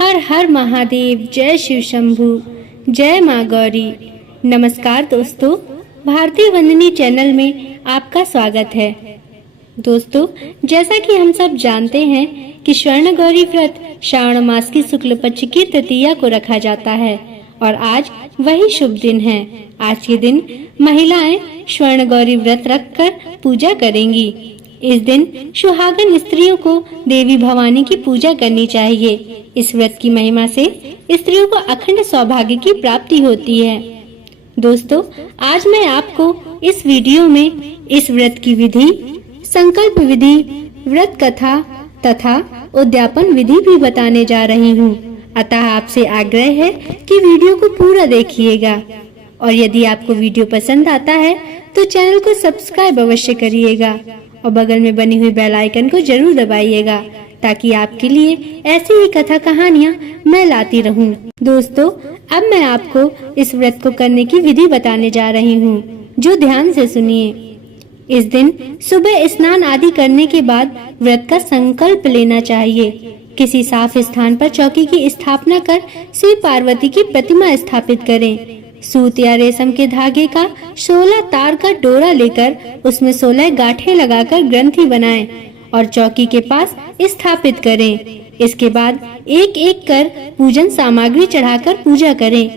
हर हर महादेव, जय शिव शंभू, जय माँ गौरी। नमस्कार दोस्तों, भारतीय वंदनी चैनल में आपका स्वागत है। दोस्तों, जैसा कि हम सब जानते हैं कि स्वर्ण गौरी व्रत श्रावण मास की शुक्ल पक्ष की तृतीया को रखा जाता है और आज वही शुभ दिन है। आज के दिन महिलाएं स्वर्ण गौरी व्रत रखकर पूजा करेंगी। इस दिन सुहागन स्त्रियों को देवी भवानी की पूजा करनी चाहिए। इस व्रत की महिमा से स्त्रियों को अखंड सौभाग्य की प्राप्ति होती है। दोस्तों, आज मैं आपको इस वीडियो में इस व्रत की विधि, संकल्प विधि, व्रत कथा तथा उद्यापन विधि भी बताने जा रही हूँ। अतः आपसे आग्रह है कि वीडियो को पूरा देखिएगा और यदि आपको वीडियो पसंद आता है तो चैनल को सब्सक्राइब अवश्य करिएगा और बगल में बनी हुई बेल आइकन को जरूर दबाइएगा ताकि आपके लिए ऐसी ही कथा कहानियाँ मैं लाती रहूं। दोस्तों, अब मैं आपको इस व्रत को करने की विधि बताने जा रही हूँ, जो ध्यान से सुनिए। इस दिन सुबह स्नान आदि करने के बाद व्रत का संकल्प लेना चाहिए। किसी साफ स्थान पर चौकी की स्थापना कर शिव पार्वती की प्रतिमा स्थापित करें। सूत या रेशम के धागे का 16 तार का डोरा लेकर उसमें 16 गांठें लगाकर ग्रंथि बनाएं और चौकी के पास स्थापित करें। इसके बाद एक एक कर पूजन सामग्री चढ़ाकर पूजा करें।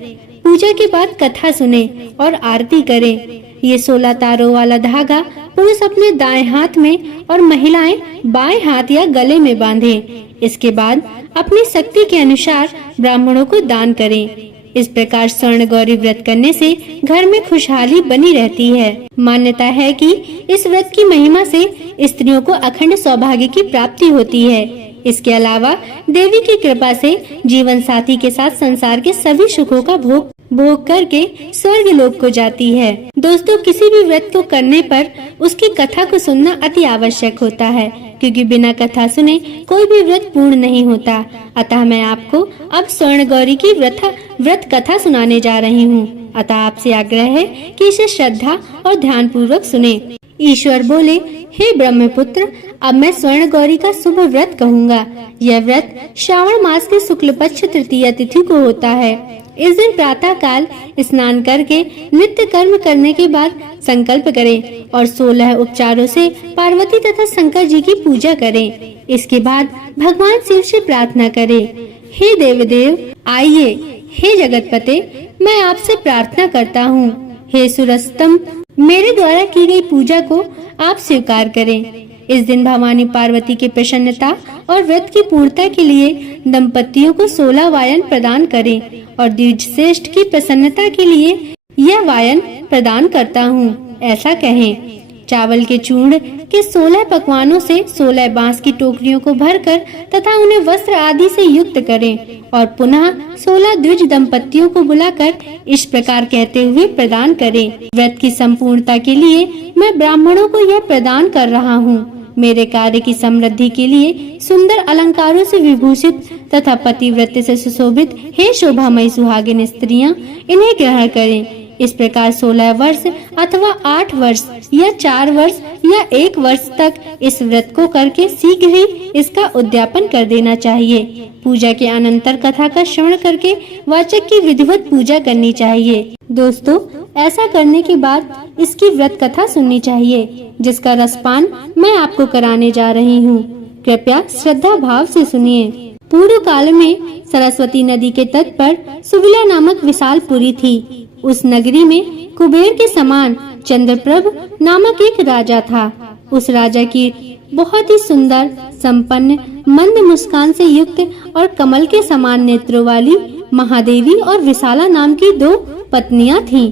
पूजा के बाद कथा सुने और आरती करें। ये 16 तारों वाला धागा पुरुष अपने दाएं हाथ में और महिलाएं बाएं हाथ या गले में बांधें। इसके बाद अपनी शक्ति के अनुसार ब्राह्मणों को दान करें। इस प्रकार स्वर्ण गौरी व्रत करने से घर में खुशहाली बनी रहती है। मान्यता है कि इस व्रत की महिमा से स्त्रियों को अखंड सौभाग्य की प्राप्ति होती है। इसके अलावा देवी की कृपा से जीवन साथी के साथ संसार के सभी सुखों का भोग करके स्वर्ग लोक को जाती है। दोस्तों, किसी भी व्रत को करने पर उसकी कथा को सुनना अति आवश्यक होता है, क्योंकि बिना कथा सुने कोई भी व्रत पूर्ण नहीं होता। अतः मैं आपको अब स्वर्ण गौरी की व्रत कथा सुनाने जा रही हूँ। अतः आपसे आग्रह है कि इसे श्रद्धा और ध्यान पूर्वक सुने। ईश्वर बोले, हे ब्रह्मपुत्र, अब मैं स्वर्ण गौरी का शुभ व्रत कहूँगा। यह व्रत श्रावण मास के शुक्ल पक्ष तृतीया तिथि को होता है। इस दिन प्रातः काल स्नान करके नित्य कर्म करने के बाद संकल्प करें और 16 उपचारों से पार्वती तथा शंकर जी की पूजा करें। इसके बाद भगवान शिव से प्रार्थना करें, हे देवदेव आइए, हे जगतपते, मैं आपसे प्रार्थना करता हूँ। हे सुरस्तम, मेरे द्वारा की गई पूजा को आप स्वीकार करें। इस दिन भवानी पार्वती की प्रसन्नता और व्रत की पूर्णता के लिए दंपतियों को 16 वायन प्रदान करें और द्विजश्रेष्ठ की प्रसन्नता के लिए यह वायन प्रदान करता हूँ, ऐसा कहें। चावल के चूर्ण के 16 पकवानों से 16 बांस की टोकरियों को भरकर तथा उन्हें वस्त्र आदि से युक्त करें और पुनः 16 द्विज दंपतियों को बुलाकर इस प्रकार कहते हुए प्रदान करें, व्रत की संपूर्णता के लिए मैं ब्राह्मणों को यह प्रदान कर रहा हूँ। मेरे कार्य की समृद्धि के लिए सुंदर अलंकारों से विभूषित तथा पतिव्रत से सुशोभित हे शोभामयी सुहागिन स्त्रियां, इन्हें ग्रहण करें। इस प्रकार 16 वर्ष अथवा 8 वर्ष या 4 वर्ष या 1 वर्ष तक इस व्रत को करके शीघ्र ही इसका उद्यापन कर देना चाहिए। पूजा के अनंतर कथा का श्रवण करके वाचक की विधिवत पूजा करनी चाहिए। दोस्तों, ऐसा करने के बाद इसकी व्रत कथा सुननी चाहिए, जिसका रसपान मैं आपको कराने जा रही हूँ। कृपया श्रद्धा भाव से सुनिए। पूर्व काल में सरस्वती नदी के तट पर सुविला नामक विशाल पुरी थी। उस नगरी में कुबेर के समान चंद्रप्रभ नामक एक राजा था। उस राजा की बहुत ही सुंदर, संपन्न, मंद मुस्कान से युक्त और कमल के समान नेत्रों वाली महादेवी और विशाला नाम की 2 पत्नियां थीं।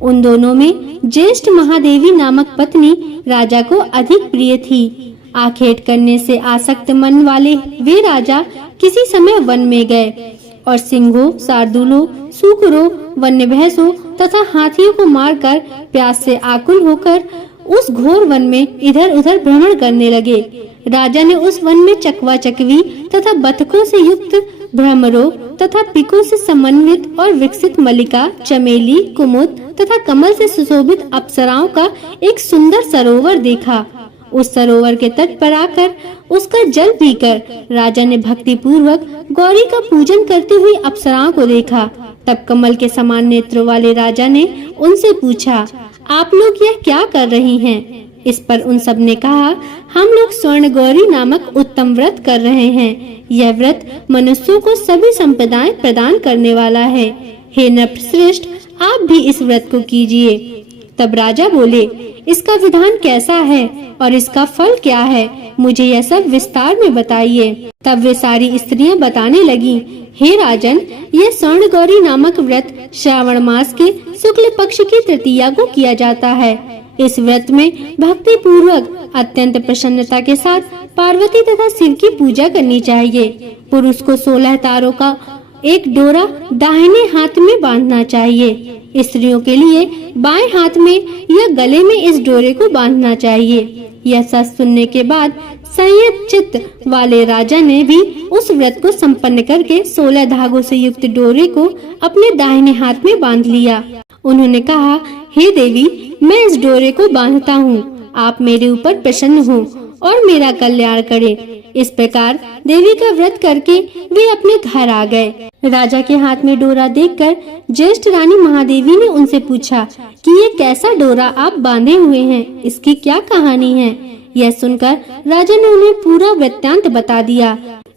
उन दोनों में ज्येष्ठ महादेवी नामक पत्नी राजा को अधिक प्रिय थी। आखेट करने से आसक्त मन वाले वे राजा किसी समय वन में गए और सिंहों, शार्दूलों, सूकरों, वन्य भैंसों तथा हाथियों को मारकर प्यास से आकुल होकर उस घोर वन में इधर उधर भ्रमण करने लगे। राजा ने उस वन में चकवा चकवी तथा बतखों से युक्त भ्रमरों तथा पिकों से समन्वित और विकसित मल्लिका, चमेली, कुमुद तथा कमल से सुशोभित अप्सराओं का एक सुंदर सरोवर देखा उस सरोवर के तट पर आकर उसका जल पीकर राजा ने भक्ति पूर्वक गौरी का पूजन करती हुई अप्सराओं को देखा। तब कमल के समान नेत्रों वाले राजा ने उनसे पूछा, आप लोग यह क्या कर रही हैं? इस पर उन सब ने कहा, हम लोग स्वर्ण गौरी नामक उत्तम व्रत कर रहे हैं। यह व्रत मनुष्यों को सभी संपदाएं प्रदान करने वाला है। हे नरश्रेष्ठ, आप भी इस व्रत को कीजिए। तब राजा बोले, इसका विधान कैसा है और इसका फल क्या है? मुझे यह सब विस्तार में बताइए। तब वे सारी स्त्रियां बताने लगी, हे राजन, यह स्वर्ण गौरी नामक व्रत श्रावण मास के शुक्ल पक्ष की तृतीया को किया जाता है। इस व्रत में भक्ति पूर्वक अत्यंत प्रसन्नता के साथ पार्वती तथा शिव की पूजा करनी चाहिए। पुरुष को 16 तारों का एक डोरा दाहिने हाथ में बांधना चाहिए। स्त्रियों के लिए बाएं हाथ में या गले में इस डोरे को बांधना चाहिए। यह सब सुनने के बाद संयत चित्त वाले राजा ने भी उस व्रत को संपन्न करके 16 धागों से युक्त डोरे को अपने दाहिने हाथ में बांध लिया। उन्होंने कहा, हे देवी, मैं इस डोरे को बांधता हूँ, आप मेरे ऊपर प्रसन्न हो और मेरा कल्याण करें। इस प्रकार देवी का व्रत करके वे अपने घर आ गए। राजा के हाथ में डोरा देखकर ज्येष्ठ रानी महादेवी ने उनसे पूछा कि ये कैसा डोरा आप बांधे हुए हैं, इसकी क्या कहानी है? यह सुनकर राजा ने उन्हें पूरा वृत्तांत बता दिया।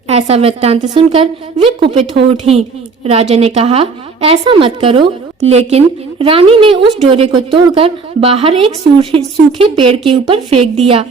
ऐसा वृत्तांत सुनकर वे कुपित हो उठी। राजा ने कहा, ऐसा मत करो। लेकिन रानी ने उस डोरे को तोड़कर बाहर एक सूखे पेड़ के ऊपर फेंक दिया।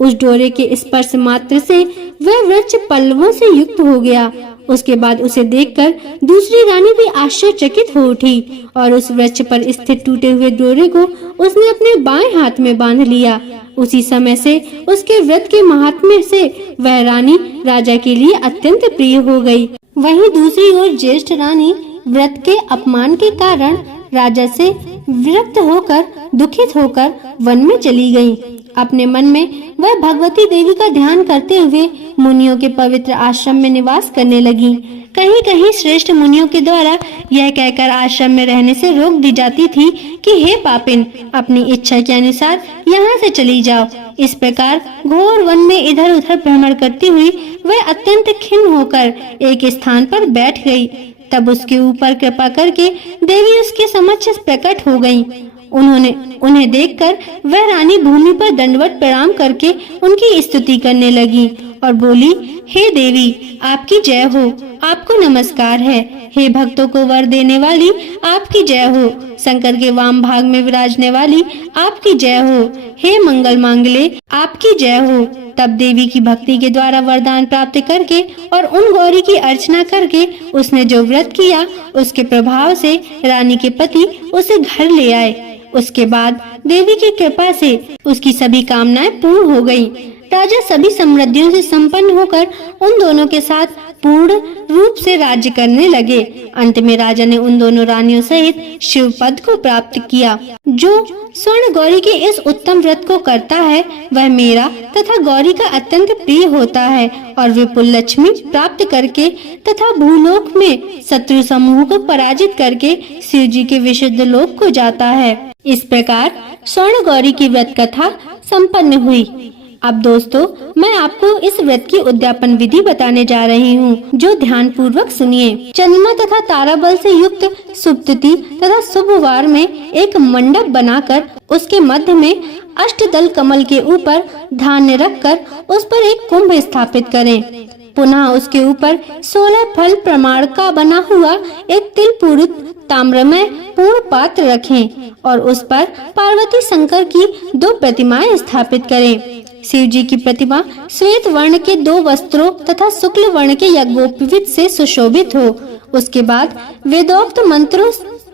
उस डोरे के स्पर्श मात्र से वह वृक्ष पल्लवों से युक्त हो गया। उसके बाद उसे देखकर दूसरी रानी भी आश्चर्यचकित हो उठी और उस वृक्ष पर स्थित टूटे हुए डोरे को उसने अपने बाएं हाथ में बांध लिया। उसी समय से उसके व्रत के महात्म्य से वह रानी राजा के लिए अत्यंत प्रिय हो गई। वहीं दूसरी ओर ज्येष्ठ रानी व्रत के अपमान के कारण राजा से विरक्त होकर दुखित होकर वन में चली गई। अपने मन में वह भगवती देवी का ध्यान करते हुए मुनियों के पवित्र आश्रम में निवास करने लगी। कहीं कहीं श्रेष्ठ मुनियों के द्वारा यह कहकर आश्रम में रहने से रोक दी जाती थी कि हे पापिन, अपनी इच्छा के अनुसार यहाँ से चली जाओ। इस प्रकार घोर वन में इधर उधर भ्रमण करती हुई वह अत्यंत खिन्न होकर एक स्थान पर बैठ गई। तब उसके ऊपर कृपा करके देवी उसके समक्ष प्रकट हो गयी। उन्हें देखकर वह रानी भूमि पर दंडवत प्रणाम करके उनकी स्तुति करने लगी और बोली, हे देवी, आपकी जय हो, आपको नमस्कार है। हे भक्तों को वर देने वाली, आपकी जय हो। शंकर के वाम भाग में विराजने वाली, आपकी जय हो। हे मंगल मांगले, आपकी जय हो। तब देवी की भक्ति के द्वारा वरदान प्राप्त करके और उन गौरी की अर्चना करके उसने जो व्रत किया, उसके प्रभाव से रानी के पति उसे घर ले आए। उसके बाद देवी की कृपा से उसकी सभी कामनाएं पूर्ण हो गईं। राजा सभी समृद्धियों से संपन्न होकर उन दोनों के साथ पूर्ण रूप से राज्य करने लगे। अंत में राजा ने उन दोनों रानियों सहित शिव पद को प्राप्त किया। जो स्वर्ण गौरी के इस उत्तम व्रत को करता है, वह मेरा तथा गौरी का अत्यंत प्रिय होता है और विपुल लक्ष्मी प्राप्त करके तथा भूलोक में शत्रु समूह को पराजित करके शिव जी के विशुद्ध लोक को जाता है। इस प्रकार स्वर्ण गौरी की व्रत कथा संपन्न हुई। अब दोस्तों, मैं आपको इस व्रत की उद्यापन विधि बताने जा रही हूँ, जो ध्यान पूर्वक सुनिए। चंद्रमा तथा तारा बल से युक्त शुभ तिथि तथा शुभ वार में एक मंडप बनाकर उसके मध्य में अष्टदल कमल के ऊपर धान्य रखकर उस पर एक कुंभ स्थापित करें। पुनः उसके ऊपर 16 फल प्रमाण का बना हुआ एक तिल पूरित ताम्रमय पूर्ण पात्र रखें और उस पर पार्वती शंकर की 2 प्रतिमाएं स्थापित करें। शिव जी की प्रतिमा श्वेत वर्ण के 2 वस्त्रों तथा शुक्ल वर्ण के यज्ञोपवीत से सुशोभित हो। उसके बाद वेदोक्त मंत्रों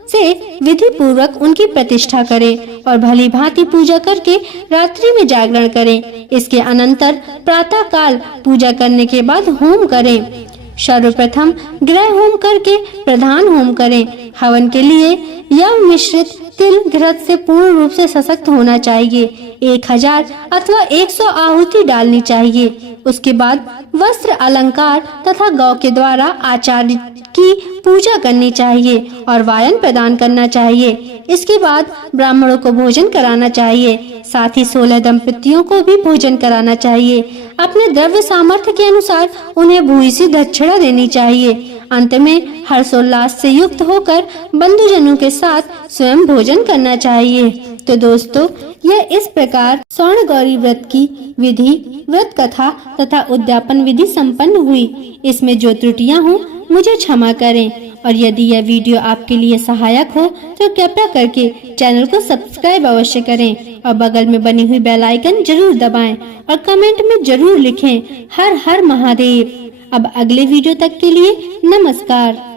से विधि पूर्वक उनकी प्रतिष्ठा करें और भली भांति पूजा करके रात्रि में जागरण करें। इसके अनंतर प्रातः काल पूजा करने के बाद होम करें। सर्वप्रथम गृह होम करके प्रधान होम करें। हवन के लिए यव मिश्रित तिल घृत से पूर्ण रूप से सशक्त होना चाहिए। 1000 अथवा 100 आहुति डालनी चाहिए। उसके बाद वस्त्र अलंकार तथा गौ के द्वारा आचार्य की पूजा करनी चाहिए और वायन प्रदान करना चाहिए। इसके बाद ब्राह्मणों को भोजन कराना चाहिए। साथ ही 16 दंपतियों को भी भोजन कराना चाहिए। अपने द्रव्य सामर्थ्य के अनुसार उन्हें भूरी सी दक्षिणा देनी चाहिए। अंत में हर्षोल्लास से युक्त होकर बंधुजनों के साथ स्वयं भोजन करना चाहिए। तो दोस्तों, यह इस प्रकार स्वर्ण गौरी व्रत की विधि, व्रत कथा तथा उद्यापन विधि संपन्न हुई। इसमें जो त्रुटियां हों मुझे क्षमा करें, और यदि यह वीडियो आपके लिए सहायक हो तो कृपया करके चैनल को सब्सक्राइब अवश्य करें और बगल में बनी हुई बेल आइकन जरूर दबाएं और कमेंट में जरूर लिखें हर हर महादेव। अब अगले वीडियो तक के लिए नमस्कार।